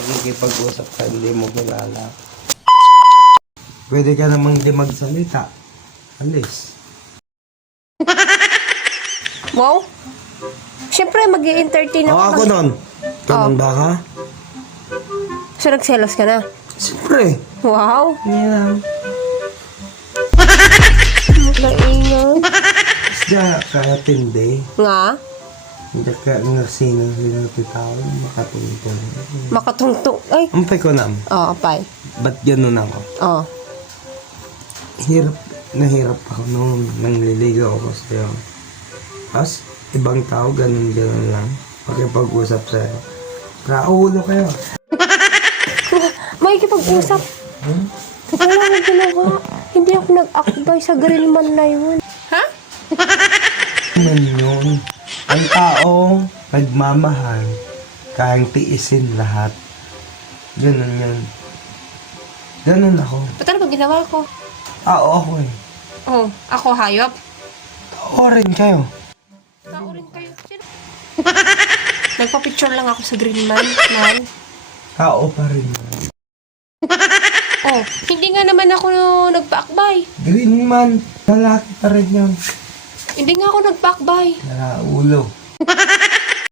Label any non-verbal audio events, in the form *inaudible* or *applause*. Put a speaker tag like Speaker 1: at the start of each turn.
Speaker 1: Makikipag-usap ka, hindi mo kilala. Pwede ka namang di magsalita. Alis. *laughs*
Speaker 2: Wow? Siyempre, mag entertain ako.
Speaker 1: ako nun. Ganun ba ka?
Speaker 2: So, nagselos ka na?
Speaker 1: Siyempre.
Speaker 2: Wow!
Speaker 1: Yeah. *laughs*
Speaker 2: Naingan.
Speaker 1: Isda ka tindi.
Speaker 2: Nga?
Speaker 1: Hindi ka nga sino tao makatungtong.
Speaker 2: Makatungtong. Ay!
Speaker 1: Ampay ko na.
Speaker 2: Oo, pay.
Speaker 1: Ba't ganun ako?
Speaker 2: Oo.
Speaker 1: Hirap, nahirap ako noon nang liligaw ako sa'yo. Tapos, ibang tao, ganun-ganun lang. Pakipag-usap sa'yo. Kaulo kayo. *laughs*
Speaker 2: Makikipag-usap.
Speaker 1: Hmm?
Speaker 2: Wala akong ginawa. Hindi ako nag-akbay sa grillman na yun. Ha?
Speaker 1: Ano yun? Ang taong nagmamahal, kayang tiisin lahat. Ganun yun. Ganun ako.
Speaker 2: Ba't ano ba ginawa ko?
Speaker 1: Tao ako eh.
Speaker 2: Oh, ako hayop.
Speaker 1: Tao rin kayo.
Speaker 2: Tao rin kayo. Sino? *laughs* Nagpa-picture lang ako sa grillman, man.
Speaker 1: Tao pa rin.
Speaker 2: Oh, hindi nga naman ako nagpa-akbay.
Speaker 1: Green man, lalaki pa rin yun.
Speaker 2: Hindi nga ako nagpa-akbay.
Speaker 1: Naraulo. *laughs*